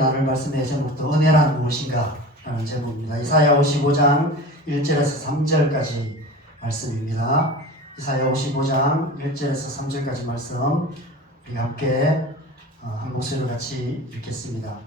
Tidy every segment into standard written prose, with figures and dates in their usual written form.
나눌 말씀의 제목도 은혜란 무엇인가 라는 제목입니다. 이사야 55장 1절에서 3절까지 말씀입니다. 이사야 55장 1절에서 3절까지 말씀 우리 함께 한 목소리로 같이 읽겠습니다.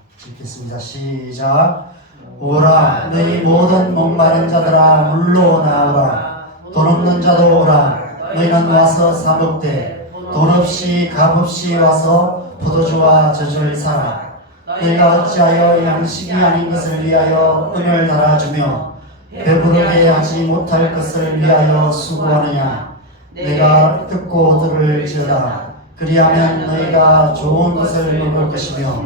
시작. 오라 너희 모든 목마른 자들아 물로 나오라. 돈 없는 자도 오라. 너희는 와서 사 먹되 돈 없이 값 없이 와서 포도주와 젖을 사라. 너희가 어찌하여 양식이 아닌 것을 위하여 은을 달아주며 배부르게 하지 못할 것을 위하여 수고하느냐. 내가 듣고 들을지어다. 그리하면 너희가 좋은 것을 먹을 것이며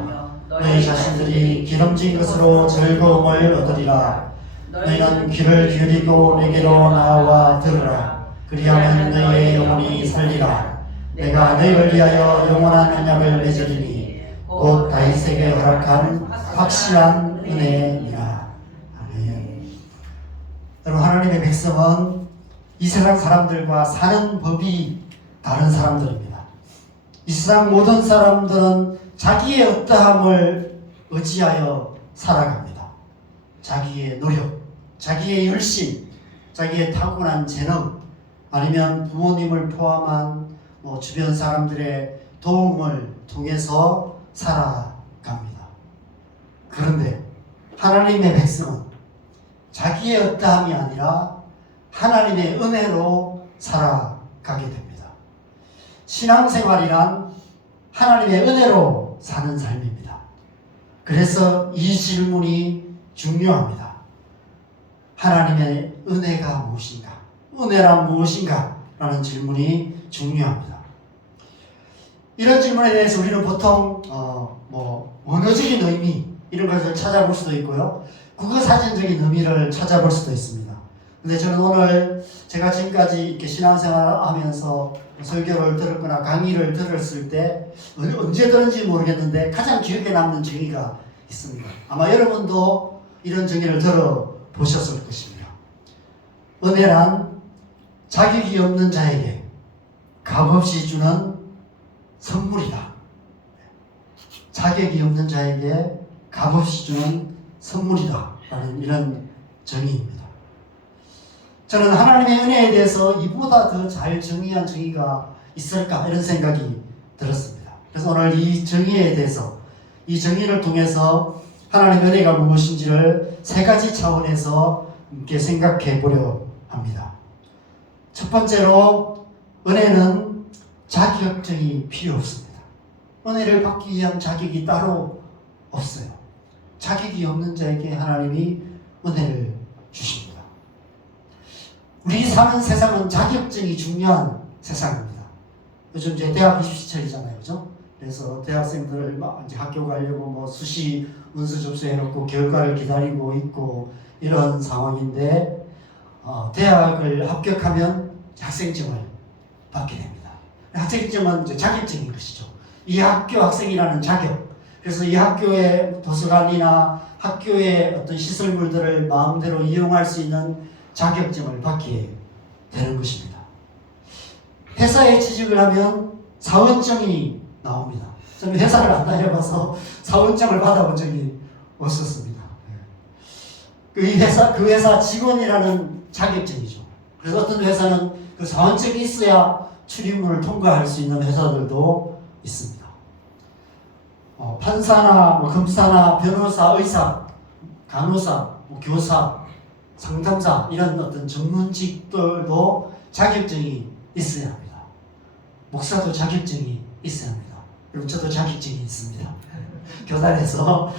너희 자신들이 기름진 것으로 즐거움을 얻으리라. 너희는 귀를 기울이고 내게로 나와 들으라. 그리하면 너희의 영혼이 살리라. 내가 너희를 위하여 영원한 언약을 맺으리니 곧 다윗에게 허락한 확실한 은혜니라. 아멘. 여러분, 하나님의 백성은 이 세상 사람들과 사는 법이 다른 사람들입니다. 이 세상 모든 사람들은 자기의 어떠함을 의지하여 살아갑니다. 자기의 노력, 자기의 열심, 자기의 타고난 재능, 아니면 부모님을 포함한 주변 사람들의 도움을 통해서 살아갑니다. 그런데 하나님의 백성은 자기의 어떠함이 아니라 하나님의 은혜로 살아가게 됩니다. 신앙생활이란 하나님의 은혜로 사는 삶입니다. 그래서 이 질문이 중요합니다. 하나님의 은혜가 무엇인가? 은혜란 무엇인가? 라는 질문이 중요합니다. 이런 질문에 대해서 우리는 보통 언어적인 의미 이런 것을 찾아볼 수도 있고요. 국어사전적인 의미를 찾아볼 수도 있습니다. 근데 저는 오늘 제가 지금까지 이렇게 신앙생활을 하면서 설교를 들었거나 강의를 들었을 때 언제 들은지 모르겠는데 가장 기억에 남는 정의가 있습니다. 아마 여러분도 이런 정의를 들어보셨을 것입니다. 은혜란 자격이 없는 자에게 값없이 주는 선물이다. 자격이 없는 자에게 값없이 주는 선물이다. 라는 이런 정의입니다. 저는 하나님의 은혜에 대해서 이보다 더 잘 정의한 정의가 있을까 이런 생각이 들었습니다. 그래서 오늘 이 정의에 대해서 이 정의를 통해서 하나님의 은혜가 무엇인지를 세 가지 차원에서 함께 생각해 보려 합니다. 첫 번째로 은혜는 자격증이 필요 없습니다. 은혜를 받기 위한 자격이 따로 없어요. 자격이 없는 자에게 하나님이 은혜를 주십니다. 우리 사는 세상은 자격증이 중요한 세상입니다. 요즘 이제 대학 입시철이잖아요, 그죠? 그래서 대학생들 이제 학교 가려고 수시 문서 접수해놓고 결과를 기다리고 있고 이런 상황인데 대학을 합격하면 학생증을 받게 됩니다. 학생증은 이제 자격증인 것이죠. 이 학교 학생이라는 자격. 그래서 이 학교의 도서관이나 학교의 어떤 시설물들을 마음대로 이용할 수 있는 자격증을 받게 되는 것입니다. 회사에 취직을 하면 사원증이 나옵니다. 저는 회사를 안 다녀봐서 사원증을 받아본 적이 없었습니다. 그 회사 직원이라는 자격증이죠. 그래서 어떤 회사는 그 사원증이 있어야 출입문을 통과할 수 있는 회사들도 있습니다. 판사나 검사나 변호사, 의사, 간호사, 교사, 상담사 이런 어떤 전문직들도 자격증이 있어야 합니다. 목사도 자격증이 있어야 합니다. 그리고 저도 자격증이 있습니다. 교단에서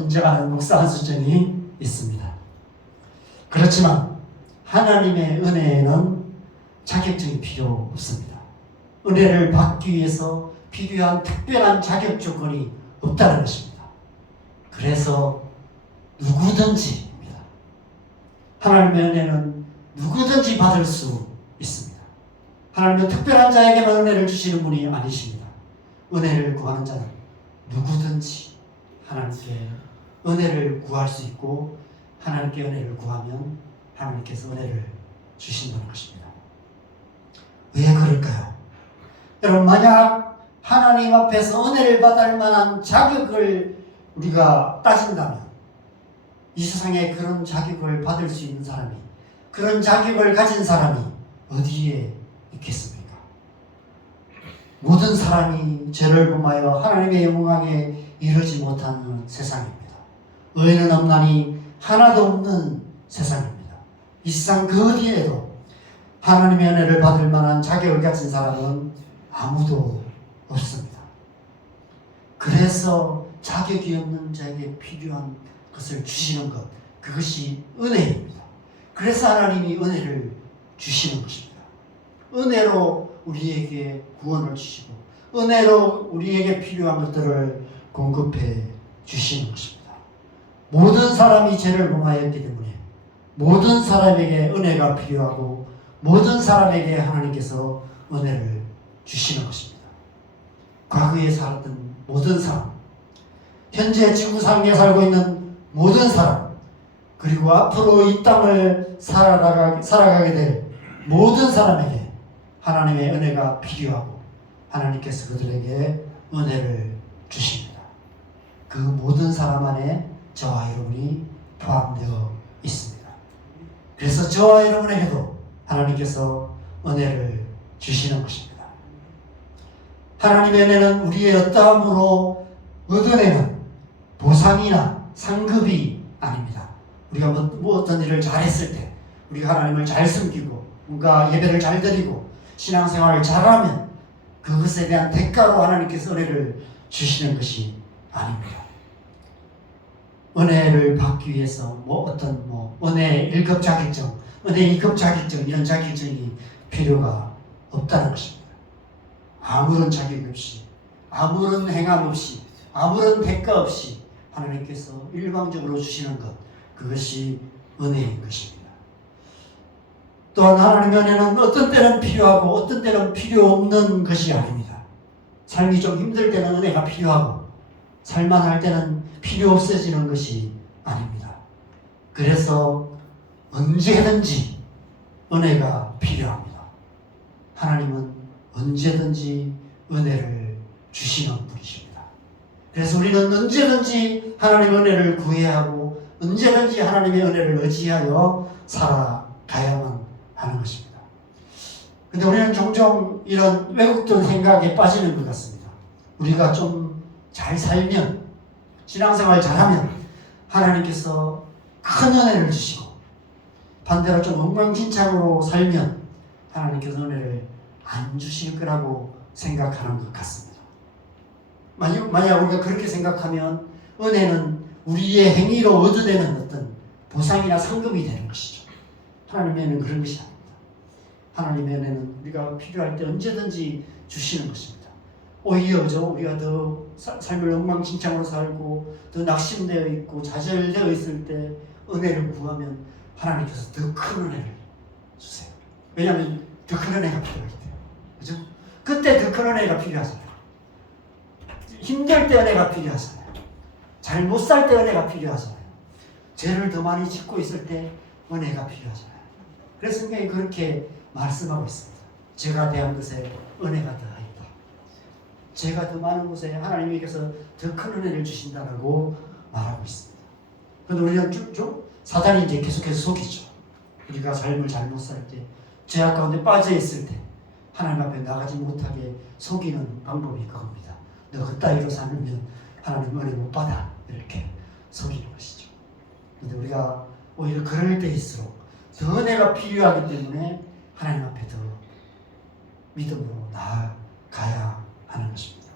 인정하는 목사 한수증이 있습니다. 그렇지만 하나님의 은혜에는 자격증이 필요 없습니다. 은혜를 받기 위해서 필요한 특별한 자격 조건이 없다는 것입니다. 그래서 누구든지입니다. 하나님의 은혜는 누구든지 받을 수 있습니다. 하나님은 특별한 자에게만 은혜를 주시는 분이 아니십니다. 은혜를 구하는 자는 누구든지 하나님께 은혜를 구할 수 있고 하나님께 은혜를 구하면 하나님께서 은혜를 주신다는 것입니다. 왜 그럴까요? 여러분, 만약 하나님 앞에서 은혜를 받을 만한 자격을 우리가 따진다면 이 세상에 그런 자격을 받을 수 있는 사람이, 그런 자격을 가진 사람이 어디에 있겠습니까? 모든 사람이 죄를 범하여 하나님의 영광에 이르지 못하는 세상입니다. 의인은 없나니 하나도 없는 세상입니다. 이 세상 그 어디에도 하나님의 은혜를 받을 만한 자격을 가진 사람은 아무도 없습니다. 그래서 자격이 없는 자에게 필요한 것을 주시는 것, 그것이 은혜입니다. 그래서 하나님이 은혜를 주시는 것입니다. 은혜로 우리에게 구원을 주시고 은혜로 우리에게 필요한 것들을 공급해 주시는 것입니다. 모든 사람이 죄를 범하였기 때문에 모든 사람에게 은혜가 필요하고 모든 사람에게 하나님께서 은혜를 주시는 것입니다. 과거에 살았던 모든 사람, 현재 지구상에 살고 있는 모든 사람, 그리고 앞으로 이 땅을 살아가게 될 모든 사람에게 하나님의 은혜가 필요하고 하나님께서 그들에게 은혜를 주십니다. 그 모든 사람 안에 저와 여러분이 포함되어 있습니다. 그래서 저와 여러분에게도 하나님께서 은혜를 주시는 것입니다. 하나님의 은혜는 우리의 어떠함으로 얻어내는 보상이나 상급이 아닙니다. 우리가 뭐 어떤 일을 잘했을 때, 우리가 하나님을 잘 섬기고 뭔가 예배를 잘 드리고 신앙생활을 잘하면 그것에 대한 대가로 하나님께서 은혜를 주시는 것이 아닙니다. 은혜를 받기 위해서 은혜 1급 자격증, 은혜 2급 자격증, 이런 자격증이 필요가 없다는 것입니다. 아무런 자격 없이, 아무런 행함 없이, 아무런 대가 없이 하나님께서 일방적으로 주시는 것, 그것이 은혜인 것입니다. 또한 하나님의 은혜는 어떤 때는 필요하고 어떤 때는 필요 없는 것이 아닙니다. 삶이 좀 힘들 때는 은혜가 필요하고 살만할 때는 필요 없어지는 것이 아닙니다. 그래서 언제든지 은혜가 필요합니다. 하나님은 언제든지 은혜를 주시는 분이십니다. 그래서 우리는 언제든지 하나님의 은혜를 구해야 하고 언제든지 하나님의 은혜를 의지하여 살아가야만 하는 것입니다. 근데 우리는 종종 이런 왜곡된 생각에 빠지는 것 같습니다. 우리가 좀 잘 살면, 신앙생활 잘하면 하나님께서 큰 은혜를 주시고 반대로 좀 엉망진창으로 살면 하나님께서 은혜를 안 주실 거라고 생각하는 것 같습니다. 만약 우리가 그렇게 생각하면 은혜는 우리의 행위로 얻어내는 어떤 보상이나 상급이 되는 것이죠. 하나님의 은혜는 그런 것이 아닙니다. 하나님의 은혜는 우리가 필요할 때 언제든지 주시는 것입니다. 오히려 우리가 더 삶을 엉망진창으로 살고 더 낙심되어 있고 좌절되어 있을 때 은혜를 구하면 하나님께서 더 큰 은혜를 주세요. 왜냐하면 더 큰 은혜가 필요하기 때문에. 그죠? 그때 더 큰 은혜가 필요하잖아요. 힘들 때 은혜가 필요하잖아요. 잘 못 살 때 은혜가 필요하잖아요. 죄를 더 많이 짓고 있을 때 은혜가 필요하잖아요. 그래서 성경이 그렇게 말씀하고 있습니다. 죄가 대한 것에 은혜가 더하였다. 죄가 더 많은 곳에 하나님께서 더 큰 은혜를 주신다라고 말하고 있습니다. 그런데 우리는 사단이 이제 계속해서 속이죠. 우리가 삶을 잘못 살 때, 죄악 가운데 빠져 있을 때 하나님 앞에 나가지 못하게 속이는 방법이 그겁니다. 너 그따위로 살면 하나님 은혜 못 받아, 이렇게 속이는 것이죠. 그런데 우리가 오히려 그럴 때일수록 더 은혜가 필요하기 때문에 하나님 앞에 더 믿음으로 나아가야 하는 것입니다.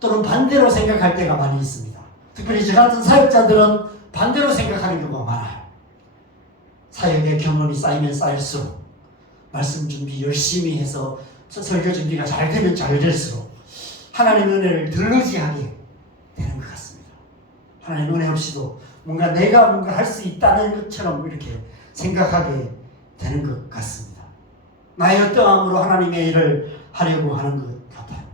또는 반대로 생각할 때가 많이 있습니다. 특별히 저 같은 사역자들은 반대로 생각하는 경우가 많아요. 사역의 경험이 쌓이면 쌓일수록, 말씀 준비 열심히 해서 설교 준비가 잘 되면 잘 될수록 하나님의 은혜를 덜 의지하게 되는 것 같습니다. 하나님의 은혜 없이도 내가 뭔가 할 수 있다는 것처럼 이렇게 생각하게 되는 것 같습니다. 나의 어떠함으로 하나님의 일을 하려고 하는 것 같아요.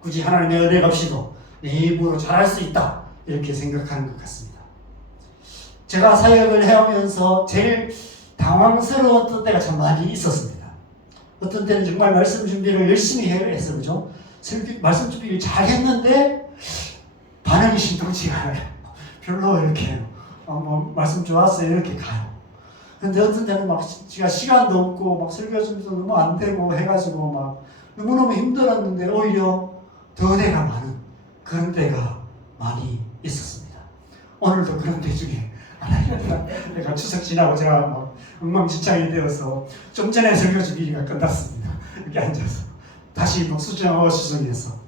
굳이 하나님의 은혜가 없이도 내 힘으로 잘할 수 있다, 이렇게 생각하는 것 같습니다. 제가 사역을 해오면서 제일 당황스러웠던 때가 참 많이 있었습니다. 어떤 때는 정말 말씀 준비를 열심히 해서, 그죠? 말씀 준비를 잘 했는데 반응이 굉장히 신통치가 않아요. 별로 이렇게 뭐 말씀 좋았어요 이렇게 가요. 근데 어떤 때는 막 제가 시간도 없고 막 설교 준비도 너무 안 되고 해가지고 막 너무너무 힘들었는데 오히려 더 은혜가 많은 그런 때가 많이 있었습니다. 오늘도 그런 때 중에 내가 추석 지나고 제가 막 엉망진창이 되어서 좀 전에 설교 준비가 끝났습니다. 이렇게 앉아서 다시 막 수정해서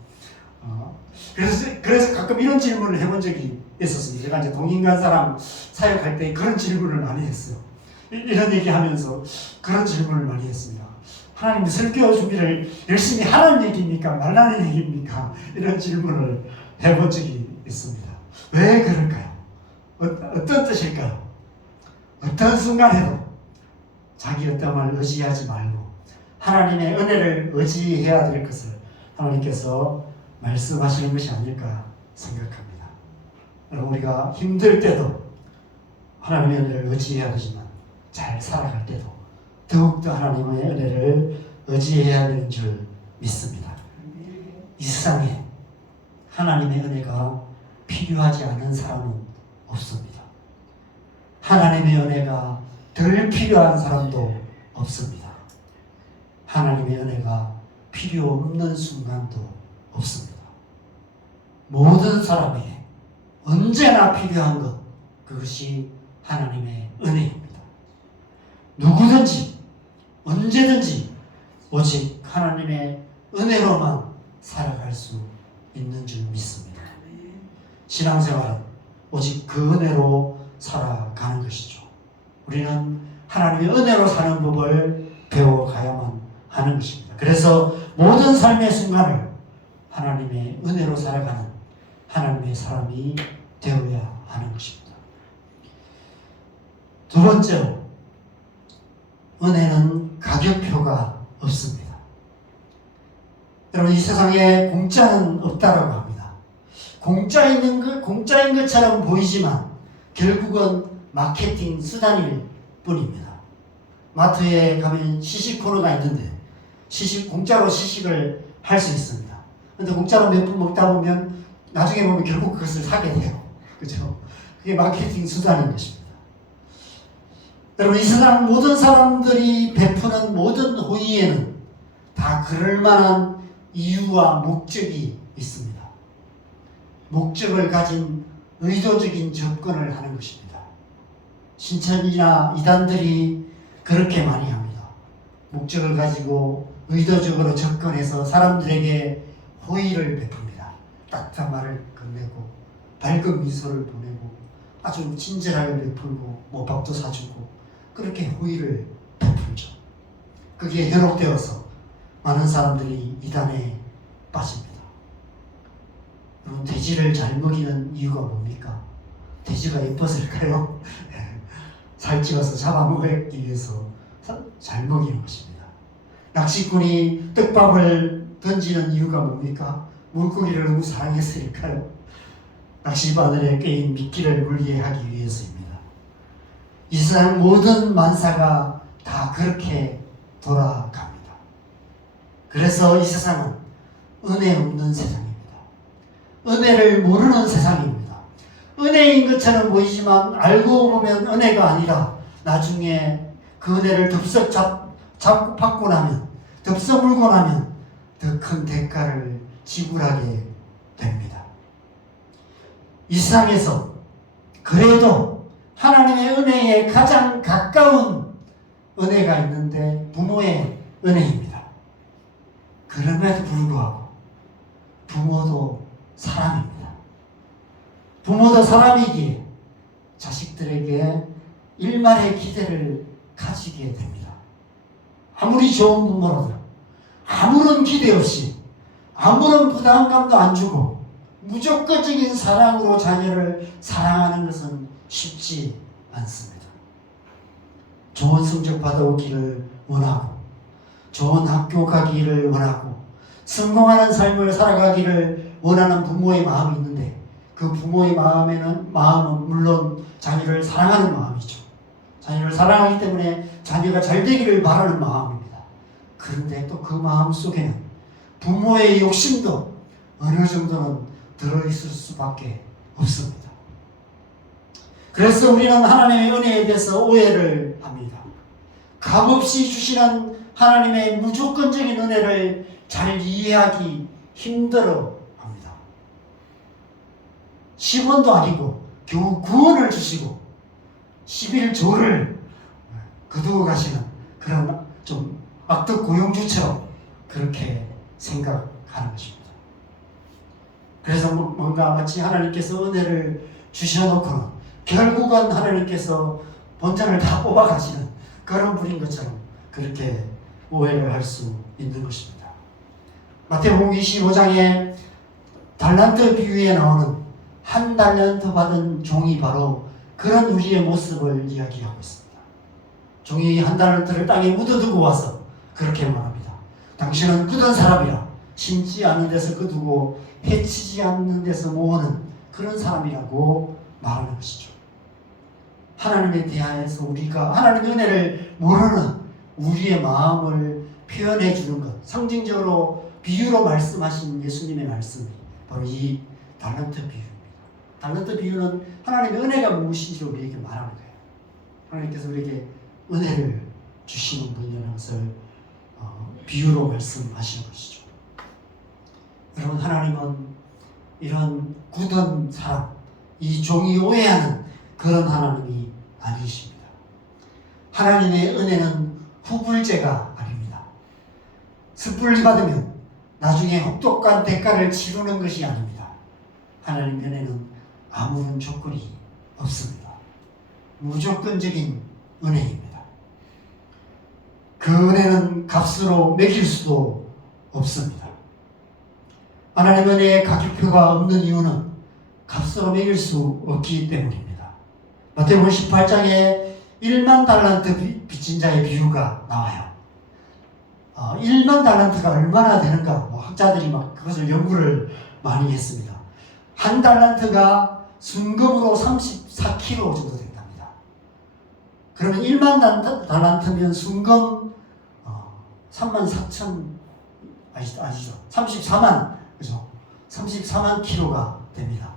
그래서 가끔 이런 질문을 해본 적이 있었습니다. 제가 이제 동인간 사람 사역할 때 그런 질문을 많이 했어요. 이런 얘기하면서 그런 질문을 많이 했습니다. 하나님 설교 준비를 열심히 하라는 얘기입니까? 말라는 얘기입니까? 이런 질문을 해본 적이 있습니다. 왜 그럴까요? 어떤 뜻일까요? 어떤 순간에도 자기 어떠함을 의지하지 말고 하나님의 은혜를 의지해야 될 것을 하나님께서 말씀하시는 것이 아닐까 생각합니다. 우리가 힘들 때도 하나님의 은혜를 의지해야 되지만 잘 살아갈 때도 더욱더 하나님의 은혜를 의지해야 되는 줄 믿습니다. 이 세상에 하나님의 은혜가 필요하지 않은 사람은 없습니다. 하나님의 은혜가 덜 필요한 사람도 없습니다. 하나님의 은혜가 필요 없는 순간도 없습니다. 모든 사람에게 언제나 필요한 것, 그것이 하나님의 은혜입니다. 누구든지 언제든지 오직 하나님의 은혜로만 살아갈 수 있는 줄 믿습니다. 신앙생활은 오직 그 은혜로 살아가는 것이죠. 우리는 하나님의 은혜로 사는 법을 배워가야만 하는 것입니다. 그래서 모든 삶의 순간을 하나님의 은혜로 살아가는 하나님의 사람이 되어야 하는 것입니다. 두 번째로, 은혜는 가격표가 없습니다. 여러분, 이 세상에 공짜는 없다라고 합니다. 공짜인 것처럼 보이지만 결국은 마케팅 수단일 뿐입니다. 마트에 가면 시식 코너가 있는데 공짜로 시식을 할 수 있습니다. 그런데 공짜로 몇 분 먹다 보면 나중에 보면 결국 그것을 사게 돼요. 그렇죠? 그게 마케팅 수단인 것입니다. 여러분, 이 세상 모든 사람들이 베푸는 모든 호의에는 다 그럴 만한 이유와 목적이 있습니다. 목적을 가진 의도적인 접근을 하는 것입니다. 신천이나 이단들이 그렇게 많이 합니다. 목적을 가지고 의도적으로 접근해서 사람들에게 호의를 베풉니다. 따뜻한 말을 건네고 밝은 미소를 보내고 아주 친절하게 베풀고 뭐 밥도 사주고 그렇게 호의를 베풀죠. 그게 현혹되어서 많은 사람들이 이단에 빠집니다. 여러분, 돼지를 잘 먹이는 이유가 뭡니까? 돼지가 예뻐서일까요? 살찌워서 잡아먹기 위해서 잘 먹이는 것입니다. 낚시꾼이 떡밥을 던지는 이유가 뭡니까? 물고기를 너무 사랑했으니까요. 낚시바늘에 꿰인 미끼를 물게 하기 위해서입니다. 이 세상 모든 만사가 다 그렇게 돌아갑니다. 그래서 이 세상은 은혜 없는 세상입니다. 은혜를 모르는 세상입니다. 은혜인 것처럼 보이지만 알고 보면 은혜가 아니라 나중에 그 은혜를 덥석 잡고 받고 나면, 덥석 물고 나면 더 큰 대가를 지불하게 됩니다. 이 세상에서 그래도 하나님의 은혜에 가장 가까운 은혜가 있는데 부모의 은혜입니다. 그럼에도 불구하고 부모도 사람입니다. 부모도 사람이기에 자식들에게 일말의 기대를 가지게 됩니다. 아무리 좋은 부모라도 아무런 기대 없이 아무런 부담감도 안 주고 무조건적인 사랑으로 자녀를 사랑하는 것은 쉽지 않습니다. 좋은 성적 받아오기를 원하고 좋은 학교 가기를 원하고 성공하는 삶을 살아가기를 원하는 부모의 마음이 있는데 그 부모의 마음은 물론 자녀를 사랑하는 마음이죠. 자녀를 사랑하기 때문에 자녀가 잘 되기를 바라는 마음입니다. 그런데 또 그 마음 속에는 부모의 욕심도 어느 정도는 들어있을 수밖에 없습니다. 그래서 우리는 하나님의 은혜에 대해서 오해를 합니다. 값없이 주시는 하나님의 무조건적인 은혜를 잘 이해하기 힘들어 합니다. 10원도 아니고 겨우 9원을 주시고 11조를 거두어 가시는 그런 좀 악덕 고용주처럼 그렇게 생각하는 것입니다. 그래서 뭔가 마치 하나님께서 은혜를 주셔놓고는 결국은 하나님께서 본전을 다 뽑아가시는 그런 분인 것처럼 그렇게 오해를 할 수 있는 것입니다. 마태복음 25장에 달란트 비유에 나오는 한 달란트 받은 종이 바로 그런 우리의 모습을 이야기하고 있습니다. 종이 한 달란트를 땅에 묻어두고 와서 그렇게 말합니다. 당신은 굳은 사람이라 심지 않는 데서 거두고 해치지 않는 데서 모으는 그런 사람이라고 말하는 것이죠. 하나님에 대하여서 우리가 하나님의 은혜를 모르는 우리의 마음을 표현해 주는 것, 상징적으로 비유로 말씀하신 예수님의 말씀이 바로 이 달란트 비유입니다. 달란트 비유는 하나님의 은혜가 무엇인지 우리에게 말하는 거예요. 하나님께서 우리에게 은혜를 주시는 분이라는 것을 비유로 말씀하시는 것이죠. 여러분, 하나님은 이런 굳은 사람, 이 종이 오해하는 그런 하나님이 아니십니다. 하나님의 은혜는 후불제가 아닙니다. 섣불리 받으면 나중에 혹독한 대가를 치르는 것이 아닙니다. 하나님의 은혜는 아무런 조건이 없습니다. 무조건적인 은혜입니다. 그 은혜는 값으로 매길 수도 없습니다. 하나님의 은혜의 가격표가 없는 이유는 값으로 매길 수 없기 때문입니다. 마태복음 18장에 1만 달란트 빚진 자의 비유가 나와요. 1만 달란트가 얼마나 되는가? 학자들이 막 그것을 연구를 많이 했습니다. 한 달란트가 순금으로 34kg 정도 된답니다. 그러면 1만 달란트면 순금 34,000 아시죠? 34만, 그죠? 34만 킬로가 됩니다.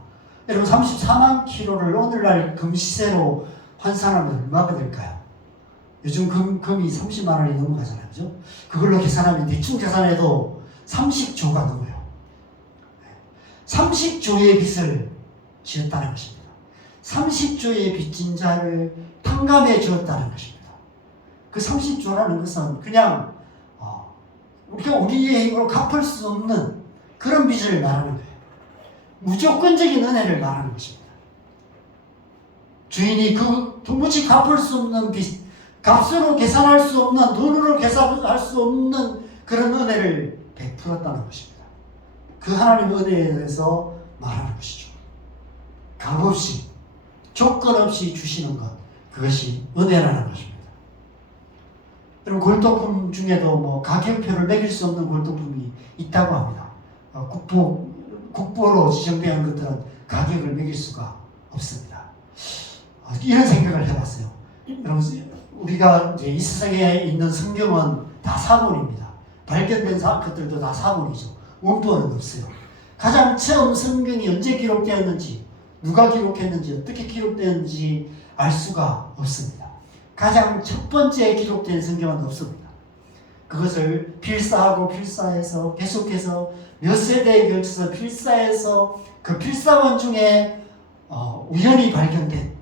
여러분, 34만 킬로를 오늘날 금시세로 환산하면 얼마가 될까요? 요즘 금이 30만 원이 넘어가잖아요. 그죠? 그걸로 계산하면 대충 계산해도 30조가 넘어요. 30조의 빚을 지었다는 것입니다. 30조의 빚진 자를 탕감해 주었다는 것입니다. 그 30조라는 것은 그냥 우리가 우리의 힘으로 갚을 수 없는 그런 빚을 말하는 거예요. 무조건적인 은혜를 말하는 것입니다. 주인이 그 도무지 갚을 수 없는 빚, 값으로 계산할 수 없는, 돈으로 계산할 수 없는 그런 은혜를 베풀었다는 것입니다. 그 하나님의 은혜에 대해서 말하는 것이죠. 값없이, 조건 없이 주시는 것, 그것이 은혜라는 것입니다. 그럼 골동품 중에도 가격표를 매길 수 없는 골동품이 있다고 합니다. 국보로 지정되어 있는 것들은 가격을 매길 수가 없습니다. 이런 생각을 해봤어요. 여러분, 우리가 이제 이 세상에 있는 성경은 다 사본입니다. 발견된 것들도 다 사본이죠. 원본은 없어요. 가장 처음 성경이 언제 기록되었는지, 누가 기록했는지, 어떻게 기록되었는지 알 수가 없습니다. 가장 첫 번째 기록된 성경은 없습니다. 그것을 필사하고 필사해서 계속해서 몇 세대에 걸쳐서 필사해서 그 필사원 중에 우연히 발견된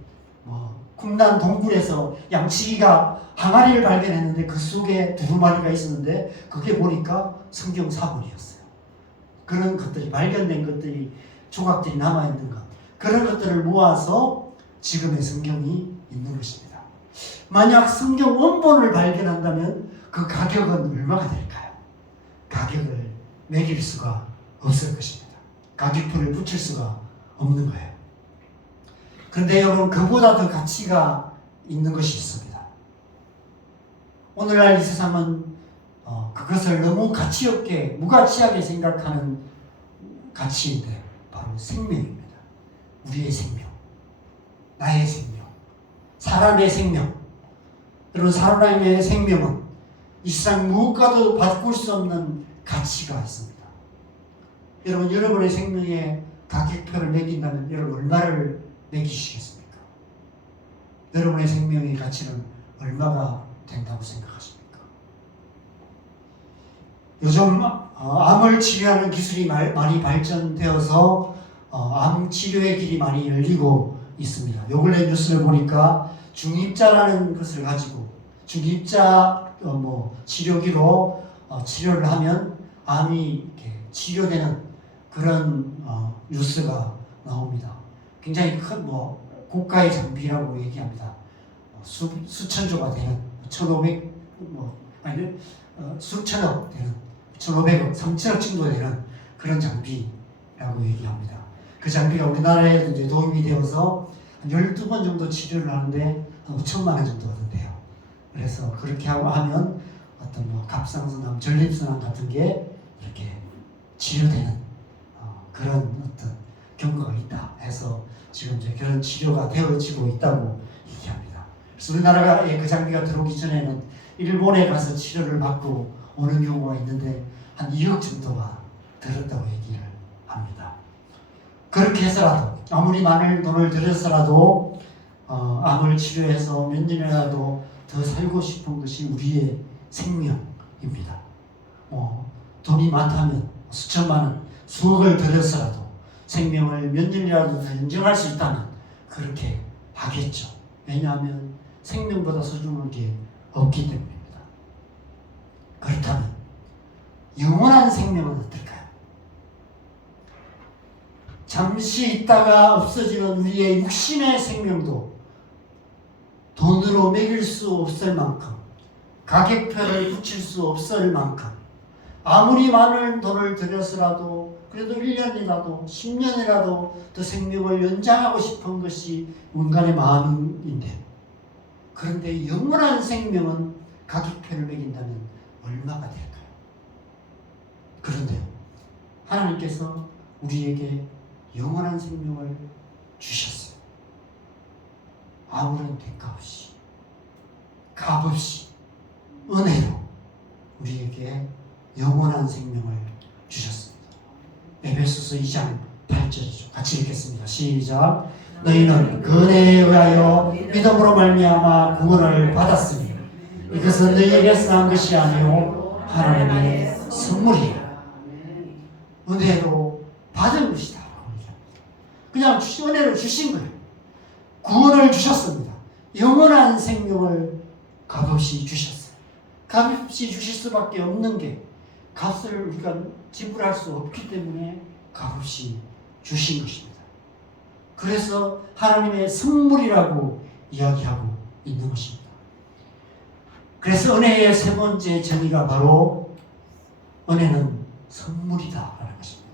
쿰난 동굴에서 양치기가 항아리를 발견했는데 그 속에 두루마리가 있었는데 그게 보니까 성경 사본이었어요. 그런 것들이 발견된 것들이 조각들이 남아있는 것, 그런 것들을 모아서 지금의 성경이 있는 것입니다. 만약 성경 원본을 발견한다면 그 가격은 얼마가 될까요? 가격을 매길 수가 없을 것입니다. 가격표를 붙일 수가 없는 거예요. 그런데 여러분, 그보다 더 가치가 있는 것이 있습니다. 오늘날 이 세상은 그것을 너무 가치 없게, 무가치하게 생각하는 가치인데 바로 생명입니다. 우리의 생명, 나의 생명, 사람의 생명. 여러분, 사람의 생명은 이 세상 무엇과도 바꿀 수 없는 가치가 있습니다. 여러분, 여러분의 생명에 가격표를 매긴다면 여러분 얼마를 매기시겠습니까? 여러분의 생명의 가치는 얼마가 된다고 생각하십니까? 요즘 암을 치료하는 기술이 많이 발전되어서 암 치료의 길이 많이 열리고 있습니다. 요 근래 뉴스를 보니까 중입자라는 것을 가지고 중입자 치료기로 치료를 하면 암이 이렇게 치료되는 그런 뉴스가 나옵니다. 굉장히 큰 고가의 장비라고 얘기합니다. 수천조가 되는 1,500 수천억 되는 1,500억, 3천억 정도 되는 그런 장비라고 얘기합니다. 그 장비가 우리나라에도 이제 도입이 되어서 한 12번 정도 치료를 하는데 한 5천만 원 정도가 된대요. 그래서 그렇게 하면 어떤 갑상선암, 전립선암 같은 게 이렇게 치료되는 그런 어떤 경과가 있다 해서 지금 이제 그런 치료가 되어지고 있다고 얘기합니다. 그래서 우리나라가 그 장비가 들어오기 전에는 일본에 가서 치료를 받고 오는 경우가 있는데 한 2억 정도가 들었다고 얘기를 합니다. 그렇게 해서라도 아무리 많은 돈을 들여서라도 암을 치료해서 몇 년이라도 더 살고 싶은 것이 우리의 생명입니다. 돈이 많다면 수천만 원, 수억을 들여서라도 생명을 몇 년이라도 더 인정할 수 있다면 그렇게 하겠죠. 왜냐하면 생명보다 소중한 게 없기 때문입니다. 그렇다면 영원한 생명은 어떨까요? 잠시 있다가 없어지는 우리의 육신의 생명도 돈으로 매길 수 없을 만큼 가격표를 붙일 수 없을 만큼 아무리 많은 돈을 들여서라도 그래도 1년이라도 10년이라도 더 생명을 연장하고 싶은 것이 인간의 마음인데 그런데 영원한 생명은 가격표를 매긴다면 얼마가 될까요? 그런데 하나님께서 우리에게 영원한 생명을 주셨어요. 아무런 대가 없이 값없이 은혜로 우리에게 영원한 생명을 주셨습니다. 에베소서 2장 8절이죠. 같이 읽겠습니다. 시작. 너희는 그 은혜에 의하여 믿음으로 말미암아 구원을 받았으니 이것은 너희에게서 난 것이 아니요 하나님의 선물이라. 은혜로 받은 것이다. 그냥 은혜로 주신 거예요. 구원을 주셨습니다. 영원한 생명을 값없이 주셨어요. 값없이 주실 수밖에 없는 게 값을 우리가 지불할 수 없기 때문에 값없이 주신 것입니다. 그래서 하나님의 선물이라고 이야기하고 있는 것입니다. 그래서 은혜의 세 번째 정의가 바로 은혜는 선물이다라는 것입니다.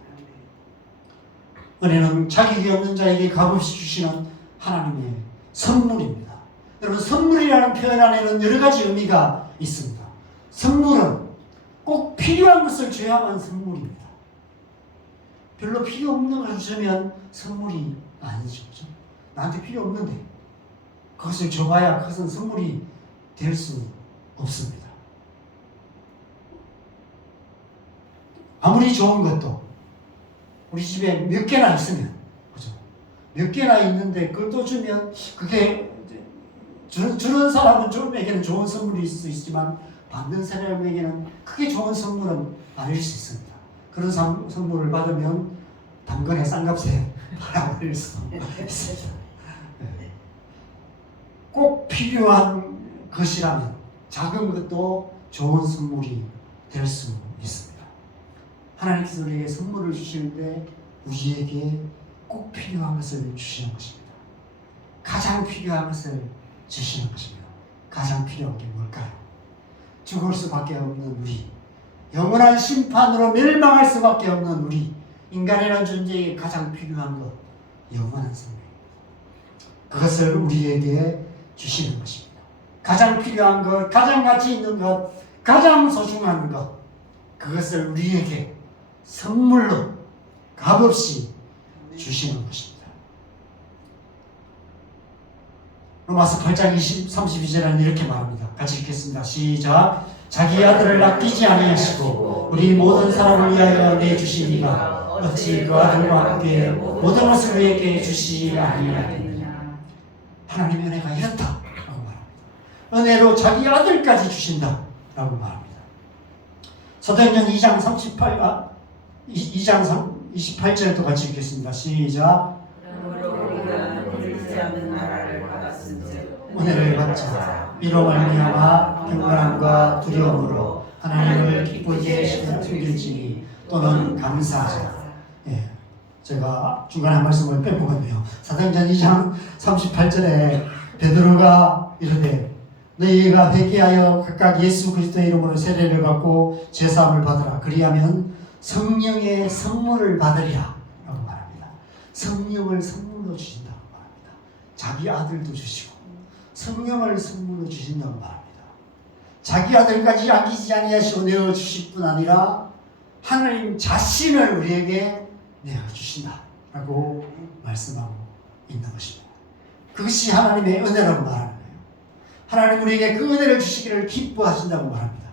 은혜는 자격이 없는 자에게 값없이 주시는 하나님의 선물입니다. 여러분, 선물이라는 표현 안에는 여러 가지 의미가 있습니다. 선물은 꼭 필요한 것을 줘야만 선물입니다. 별로 필요 없는 것을 주면 선물이 아니죠. 나한테 필요 없는데 그것을 줘봐야 그것은 선물이 될 수 없습니다. 아무리 좋은 것도 우리 집에 몇 개나 있으면, 그죠? 몇 개나 있는데 그걸 또 주면 그게 주는 사람에게는 좋은 선물일 수 있지만 받는 사람에게는 크게 좋은 선물은 아닐 수 있습니다. 그런 선물을 받으면 당근에 싼값에 팔아버릴 수 있습니다. 꼭 필요한 것이라면 작은 것도 좋은 선물이 될 수 있습니다. 하나님께서 우리에게 선물을 주시는데 우리에게 꼭 필요한 것을 주시는 것입니다. 가장 필요한 것을 주시는 것입니다. 가장 필요한 게 뭘까요? 죽을 수밖에 없는 우리, 영원한 심판으로 멸망할 수밖에 없는 우리, 인간이라는 존재에게 가장 필요한 것, 영원한 생명. 그것을 우리에게 주시는 것입니다. 가장 필요한 것, 가장 가치 있는 것, 가장 소중한 것, 그것을 우리에게 선물로 값없이 주시는 것입니다. 로마서 8장 32절에는 이렇게 말합니다. 같이 읽겠습니다. 시작. 자기 아들을 아끼지 아니하시고 우리 모든 사람을 위하여 내주시니가 어찌 그 아들과 함께 모든 것을 우리에게 주시지 아니하겠느냐. 하나님의 은혜가 이렇다 라고 말합니다. 은혜로 자기 아들까지 주신다 라고 말합니다. 사도행전 2장 28절도 같이 읽겠습니다. 시작. 은혜를 받자 이로 말미암아 경건함과 두려움으로 하나님을 기쁘게 섬길지니 또는 감사하자. 예, 제가 중간에 한 말씀을 빼먹었네요. 사도행전 2장 38절에 베드로가 이르되 너희가 회개하여 각각 예수 그리스도의 이름으로 세례를 받고 제사함을 받으라. 그리하면 성령의 선물을 받으리라 라고 말합니다. 성령을 선물로 주신다고 말합니다. 자기 아들도 주시고 성령을 선물로 주신다고 말합니다. 자기 아들까지 아끼지 아니하시고 내어주실 뿐 아니라 하나님 자신을 우리에게 내어주신다라고 말씀하고 있는 것입니다. 그것이 하나님의 은혜라고 말하는 거예요. 하나님 우리에게 그 은혜를 주시기를 기뻐하신다고 말합니다.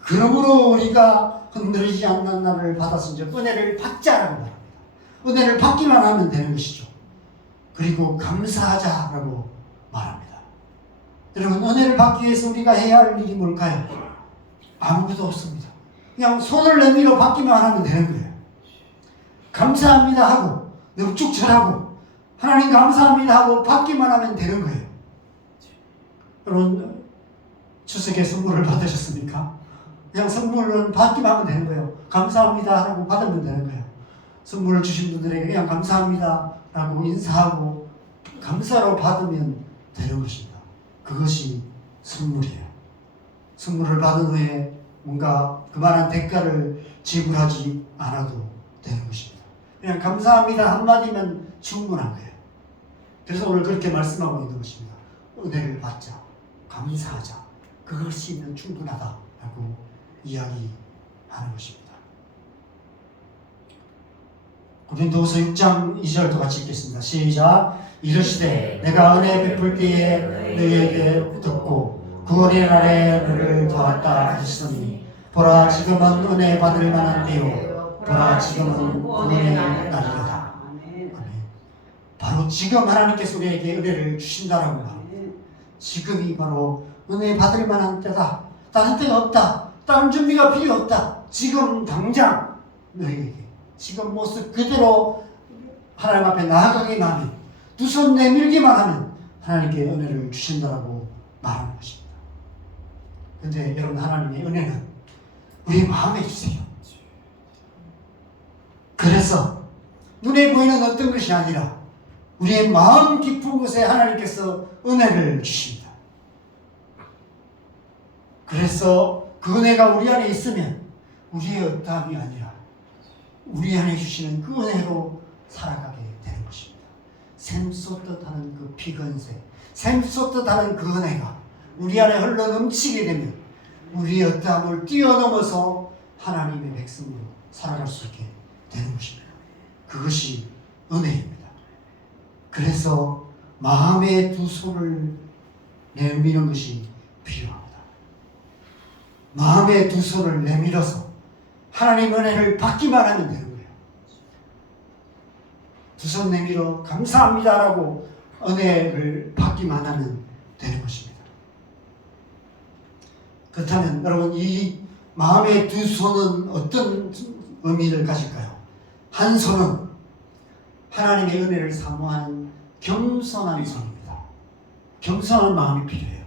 그러므로 우리가 흔들리지 않는 날을 받아서 이제 은혜를 받자라고 말합니다. 은혜를 받기만 하면 되는 것이죠. 그리고 감사하자라고 말합니다. 여러분, 은혜를 받기 위해서 우리가 해야 할 일이 뭘까요? 아무것도 없습니다. 그냥 손을 내밀어 받기만 하면 되는 거예요. 감사합니다 하고 쭉 절하고 하나님 감사합니다 하고 받기만 하면 되는 거예요. 여러분, 추석에 선물을 받으셨습니까? 그냥 선물은 받기만 하면 되는 거예요. 감사합니다 하고 받으면 되는 거예요. 선물을 주신 분들에게 그냥 감사합니다 라고 인사하고 감사로 받으면 되는 것입니다. 그것이 선물이에요. 선물을 받은 후에 뭔가 그만한 대가를 지불하지 않아도 되는 것입니다. 그냥 감사합니다 한마디면 충분한 거예요. 그래서 오늘 그렇게 말씀하고 있는 것입니다. 은혜를 받자, 감사하자, 그것이면 충분하다라고 이야기하는 것입니다. 고린도후서 6장 2절도 같이 읽겠습니다. 시작. 이르시되 내가 은혜 베풀 때에 너희에게 듣고 구원의 날에 너를 도왔다 하시더니 보라 지금은 은혜 받을 만한 때요 보라 지금은 구원의 날이로다. 아멘. 바로 지금 하나님께서 우리에게 은혜를 주신다라고 말합니다. 지금이 바로 은혜 받을 만한 때다. 다른 때가 없다. 다른 준비가 필요 없다. 지금 당장 너희에게 지금 모습 그대로 하나님 앞에 나아가기만 하면 두 손 내밀기만 하면 하나님께 은혜를 주신다라고 말하는 것입니다. 그런데 여러분, 하나님의 은혜는 우리 마음에 주세요. 그래서 눈에 보이는 어떤 것이 아니라 우리의 마음 깊은 곳에 하나님께서 은혜를 주십니다. 그래서 그 은혜가 우리 안에 있으면 우리의 어떠함이 아니라 우리 안에 주시는 그 은혜로 살아가게 되는 것입니다. 샘솟듯 하는 그 피건새, 샘솟듯 하는 그 은혜가 우리 안에 흘러 넘치게 되면 우리의 어떠함을 뛰어넘어서 하나님의 백성으로 살아갈 수 있게 되는 것입니다. 그것이 은혜입니다. 그래서 마음의 두 손을 내미는 것이 필요합니다. 마음의 두 손을 내밀어서 하나님 은혜를 받기만 하면 되는 거예요. 두 손 내밀어 감사합니다라고 은혜를 받기만 하면 되는 것입니다. 그렇다면 여러분, 이 마음의 두 손은 어떤 의미를 가질까요? 한 손은 하나님의 은혜를 사모하는 겸손한 손입니다. 겸손한 마음이 필요해요.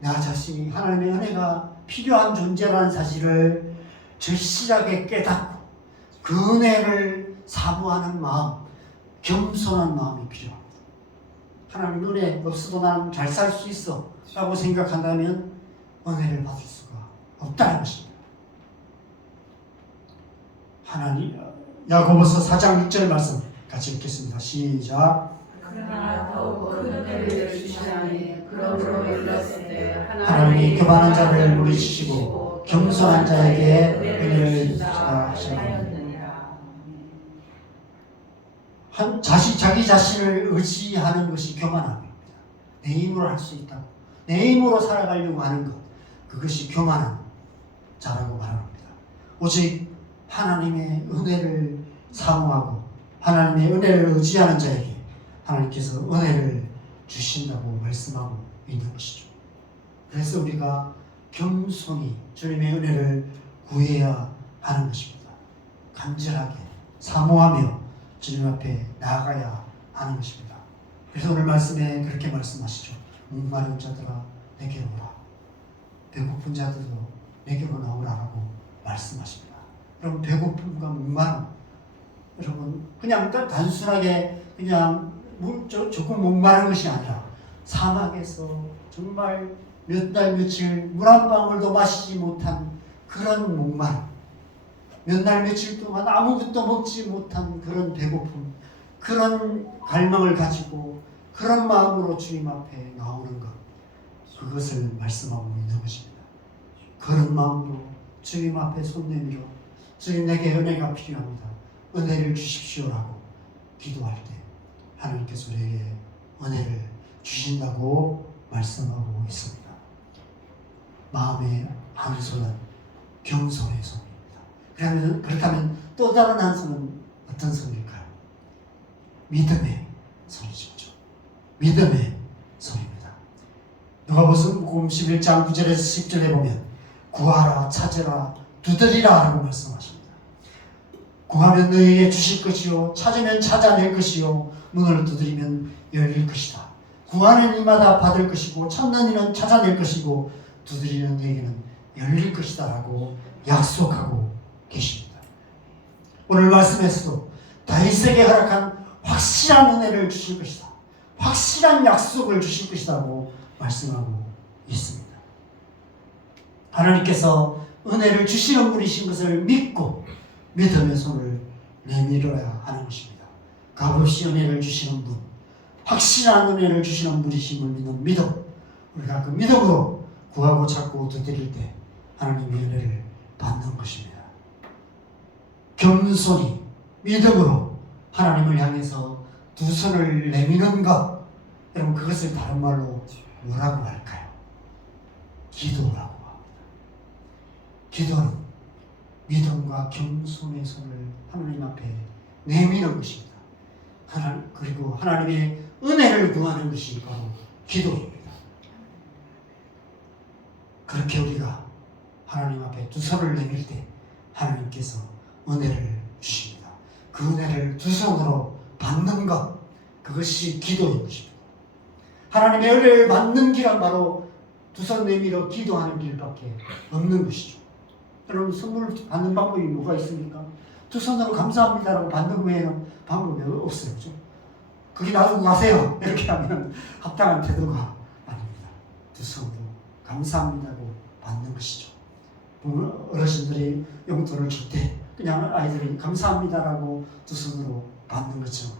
나 자신이 하나님의 은혜가 필요한 존재라는 사실을 절실하게 깨닫고 그 은혜를 사모하는 마음, 겸손한 마음이 필요합니다. 하나님 은혜 없어도 나는 잘 살 수 있어 라고 생각한다면 은혜를 받을 수가 없다는 것입니다. 하나님, 야고보서 4장 6절 말씀 같이 읽겠습니다. 시작. 그러나 더욱 큰 은혜를 주시나니 그러므로 일렀을 때 하나님이 교만한 자를 물리치시고 겸손한 자에게 은혜를 주시다 하셨느니라. 자기 자신을 의지하는 것이 교만함입니다. 내 힘으로 할 수 있다고, 내 힘으로 살아가려고 하는 것, 그것이 교만한 자라고 말합니다. 오직 하나님의 은혜를 사모하고 하나님의 은혜를 의지하는 자에게 하나님께서 은혜를 주신다고 말씀하고 있는 것이죠. 그래서 우리가 겸손히 주님의 은혜를 구해야 하는 것입니다. 간절하게 사모하며 주님 앞에 나아가야 하는 것입니다. 그래서 오늘 말씀에 그렇게 말씀하시죠. 목마른 자들아 내게로 오라. 배고픈 자들도 내게로 나오라라고 말씀하십니다. 여러분 배고픔과 목마름, 여러분 그냥 단순하게 그냥 조금 목마른 것이 아니라 사막에서 정말 몇 달 며칠 물 한 방울도 마시지 못한 그런 목마름, 몇 날 며칠 동안 아무것도 먹지 못한 그런 배고픔, 그런 갈망을 가지고 그런 마음으로 주님 앞에 나오는 것, 그것을 말씀하고 있는 것입니다. 그런 마음으로 주님 앞에 손 내밀어 주님 내게 은혜가 필요합니다. 은혜를 주십시오라고 기도할 때 하나님께서 우리에게 은혜를 주신다고 말씀하고 있습니다. 마음의 한 손은 겸손의 손입니다. 그렇다면 또 다른 한 손은 어떤 손일까요? 믿음의 손이죠. 믿음의 손입니다. 누가복음 11장 9절에서 10절에 보면 구하라 찾으라 두드리라 라고 말씀하십니다. 구하면 너희에게 주실 것이요 찾으면 찾아낼 것이요 문을 두드리면 열릴 것이다. 구하는 이마다 받을 것이고 찾는 이는 찾아낼 것이고 두드리는 이에게는 열릴 것이다 라고 약속하고 계십니다. 오늘 말씀에서도 다윗에게 허락한 확실한 은혜를 주실 것이다. 확실한 약속을 주실 것이라고 말씀하고 있습니다. 하나님께서 은혜를 주시는 분이신 것을 믿고 믿음의 손을 내밀어야 하는 것입니다. 값없이 은혜를 주시는 분, 확실한 은혜를 주시는 분이심을 믿는 믿음, 우리가 그 믿음으로 구하고 찾고 두드릴 때 하나님의 은혜를 받는 것입니다. 겸손히 믿음으로 하나님을 향해서 두 손을 내미는 것, 여러분 그것을 다른 말로 뭐라고 할까요? 기도라고 합니다. 기도는 믿음과 겸손의 손을 하나님 앞에 내미는 것입니다. 그리고 하나님의 은혜를 구하는 것이 바로 기도입니다. 그렇게 우리가 하나님 앞에 두 손을 내밀 때 하나님께서 은혜를 주십니다. 그 은혜를 두 손으로 받는 것, 그것이 기도인 것입니다. 하나님의 은혜를 받는 길은 바로 두 손 내밀어 기도하는 길밖에 없는 것이죠. 여러분 선물 받는 방법이 뭐가 있습니까? 두 손으로 감사합니다라고 받는 외에는 방법이 없어요. 그렇죠? 거기 놔두고 가세요. 이렇게 하면 합당한 태도가 아닙니다. 두 손으로 감사합니다고 받는 것이죠. 어르신들이 용돈을 줄 때 그냥 아이들이 감사합니다라고 두 손으로 받는 것처럼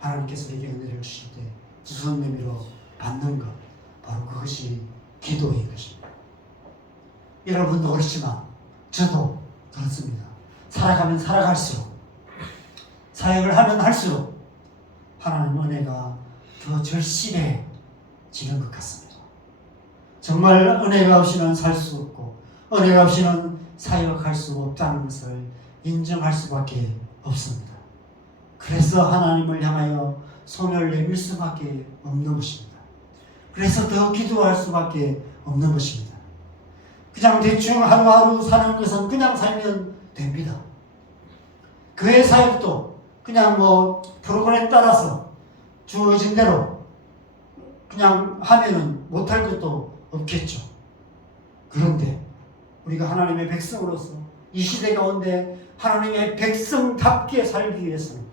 하나님께서 내게 은혜를 주실 때 두 손 내밀어 받는 것, 바로 그것이 기도인 것입니다. 여러분도 그렇지만 저도 그렇습니다. 살아가면 살아갈수록, 사역을 하면 할수록 하나님 은혜가 더 절실해지는 것 같습니다. 정말 은혜가 없이는 살 수 없고 은혜가 없이는 사역할 수 없다는 것을 인정할 수밖에 없습니다. 그래서 하나님을 향하여 손을 내밀 수밖에 없는 것입니다. 그래서 더 기도할 수밖에 없는 것입니다. 그냥 대충 하루하루 사는 것은 그냥 살면 됩니다. 교회 사역도 그냥 프로그램 따라서 주어진 대로 그냥 하면은 못할 것도 없겠죠. 그런데 우리가 하나님의 백성으로서 이 시대 가운데 하나님의 백성답게 살기 위해서는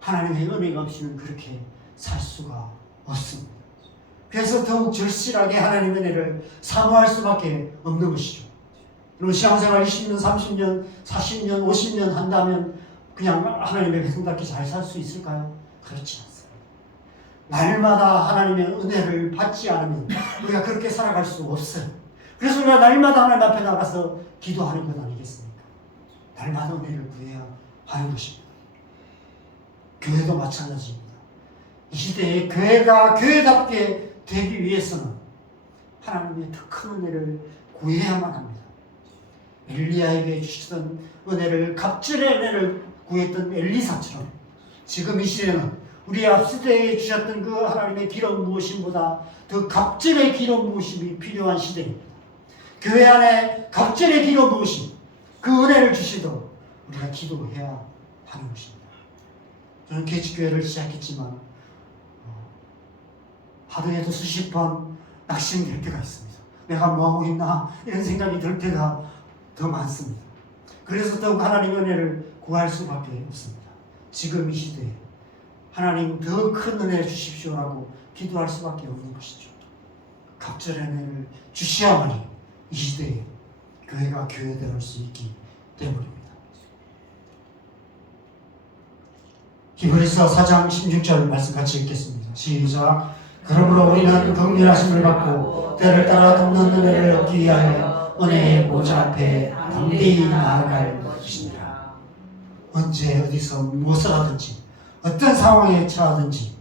하나님의 은혜가 없이는 그렇게 살 수가 없습니다. 그래서 더욱 절실하게 하나님의 은혜를 사모할 수밖에 없는 것이죠. 그리고 신앙생활 20년, 30년, 40년, 50년 한다면 그냥 하나님의 백성답게 잘 살 수 있을까요? 그렇지 않습니다. 날마다 하나님의 은혜를 받지 않으면 우리가 그렇게 살아갈 수 없어요. 그래서 우리가 날마다 하나님 앞에 나가서 기도하는 것 아니겠습니까? 날마다 은혜를 구해야 하는 것입니다. 교회도 마찬가지입니다. 이 시대에 교회가 교회답게 되기 위해서는 하나님의 더 큰 은혜를 구해야만 합니다. 엘리야에게 주시던 은혜를, 갑절의 은혜를 구했던 엘리사처럼 지금 이 시대는 우리 앞시대에 주셨던 그 하나님의 기름 부으심보다 더 갑절의 기름 부으심이 필요한 시대입니다. 교회 안에 갑절의 기름 부으심, 그 은혜를 주시도록 우리가 기도해야 하는 것입니다. 저는 개척교회를 시작했지만 하루에도 수십 번 낙심될 때가 있습니다. 내가 뭐하고 있나 이런 생각이 들 때가 더 많습니다. 그래서 더욱 하나님의 은혜를 구할 수밖에 없습니다. 지금 이 시대에 하나님 더 큰 은혜 주십시오라고 기도할 수밖에 없는 것이죠. 갑절의 은혜를 주셔야만이 이 시대에 교회가 교회될 수 있기 때문입니다. 히브리서 4장 16절 말씀 같이 읽겠습니다. 시작. 그러므로 우리는 긍휼하심을 받고 때를 따라 돕는 은혜를 얻기 위하여 은혜의 보좌 앞에 담대히 나아갈 것이니라. 언제 어디서 무엇을 하든지 어떤 상황에 처하든지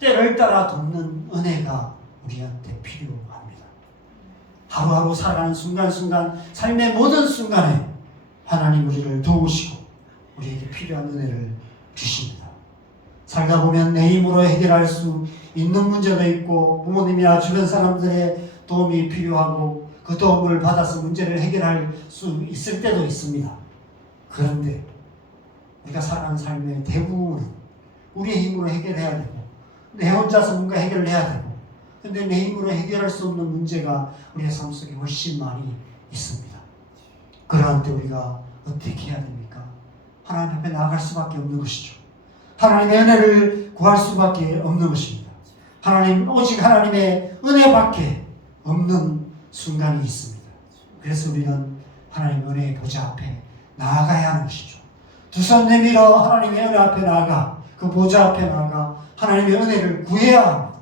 때를 따라 돕는 은혜가 우리한테 필요합니다. 하루하루 살아가는 순간순간 삶의 모든 순간에 하나님 우리를 도우시고 우리에게 필요한 은혜를 주십니다. 살다 보면 내 힘으로 해결할 수 있는 문제도 있고 부모님이나 주변 사람들의 도움이 필요하고 그 도움을 받아서 문제를 해결할 수 있을 때도 있습니다. 그런데 우리가 살아가는 삶의 대부분은 우리의 힘으로 해결해야 되고 내 혼자서 뭔가 해결을 해야 되고 근데 내 힘으로 해결할 수 없는 문제가 우리의 삶 속에 훨씬 많이 있습니다. 그러한 때 우리가 어떻게 해야 됩니까? 하나님 앞에 나아갈 수밖에 없는 것이죠. 하나님의 은혜를 구할 수밖에 없는 것입니다. 오직 하나님의 은혜밖에 없는 순간이 있습니다. 그래서 우리는 하나님의 은혜의 보좌 앞에 나아가야 하는 것이죠. 두 손 내밀어 하나님의 은혜 앞에 나아가 그 보좌 앞에 나아가 하나님의 은혜를 구해야 합니다.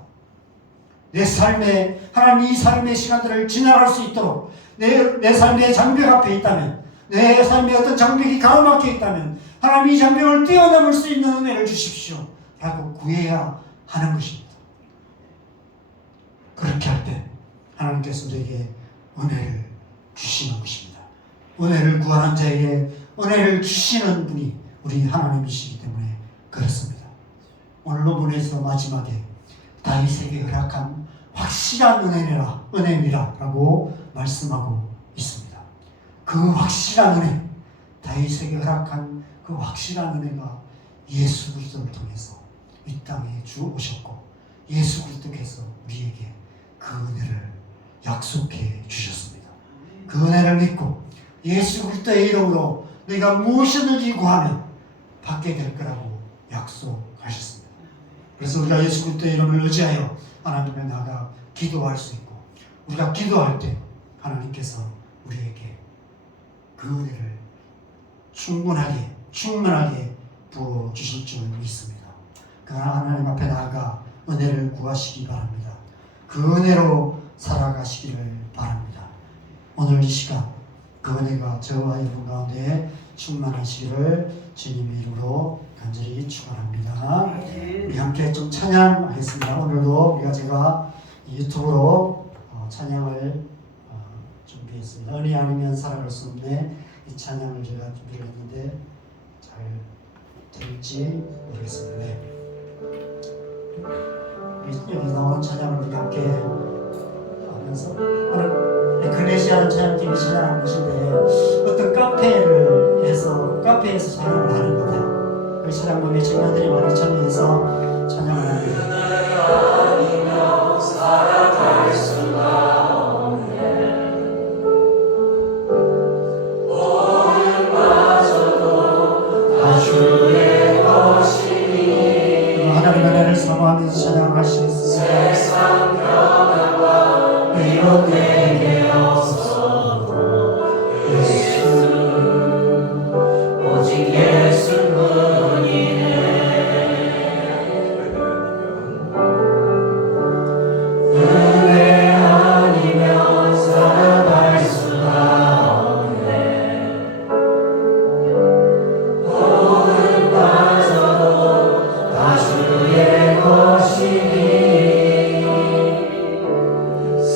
내 삶에 하나님 이 삶의 시간들을 지나갈 수 있도록 내 삶의 장벽 앞에 있다면 내 삶에 어떤 장벽이 가로막혀 있다면 하나님 이 장벽을 뛰어넘을 수 있는 은혜를 주십시오 라고 구해야 하는 것입니다. 그렇게 할 때 하나님께서 우리에게 은혜를 주시는 것입니다. 은혜를 구하는 자에게 은혜를 주시는 분이 우리 하나님이시기 때문에 그렇습니다. 오늘 본문에서 마지막에 다윗에게 허락한 확실한 은혜니라 라고 말씀하고 있습니다. 그 확실한 은혜, 다윗에게 허락한 그 확실한 은혜가 예수 그리스도를 통해서 이 땅에 오셨고 예수 그리스도께서 우리에게 그 은혜를 약속해 주셨습니다. 그 은혜를 믿고 예수 그리스도의 이름으로 내가 무엇이든지 구하면 받게 될 거라고 약속하셨습니다. 그래서 우리가 예수 그리스도의 이름을 의지하여 하나님께 나가 기도할 수 있고 우리가 기도할 때 하나님께서 우리에게 그 은혜를 충분하게 부어주실 줄 믿습니다. 그러나 하나님 앞에 나아가 은혜를 구하시기 바랍니다. 그 은혜로 살아가시기를 바랍니다. 오늘 이 시간 그 은혜가 저와 여러분 가운데 충만하시기를 주님의 이름으로 간절히 축원합니다. 우리 함께 좀 찬양하겠습니다. 오늘도 제가 유튜브로 찬양을 준비했습니다. 은혜 아니면 살아갈 수 없네. 이 찬양을 제가 준비를 했는데 잘 될지 모르겠습니다. 네. 여기 나오는 찬양을 우리 함께 하면서 오늘 에클레시아라는 찬양팀이 찬양하는 것인데 어떤 카페에서 찬양을 하는 것 같아요. 그 찬양팀에 청년들이 많이 참여해서 찬양을 합니다. 아니면 살아갈 수가 없네. 오늘마저도 다 주의 것이니 하나님의 은혜를 사모하면서 찬양을 하시겠습니다. 세상 변화와 이런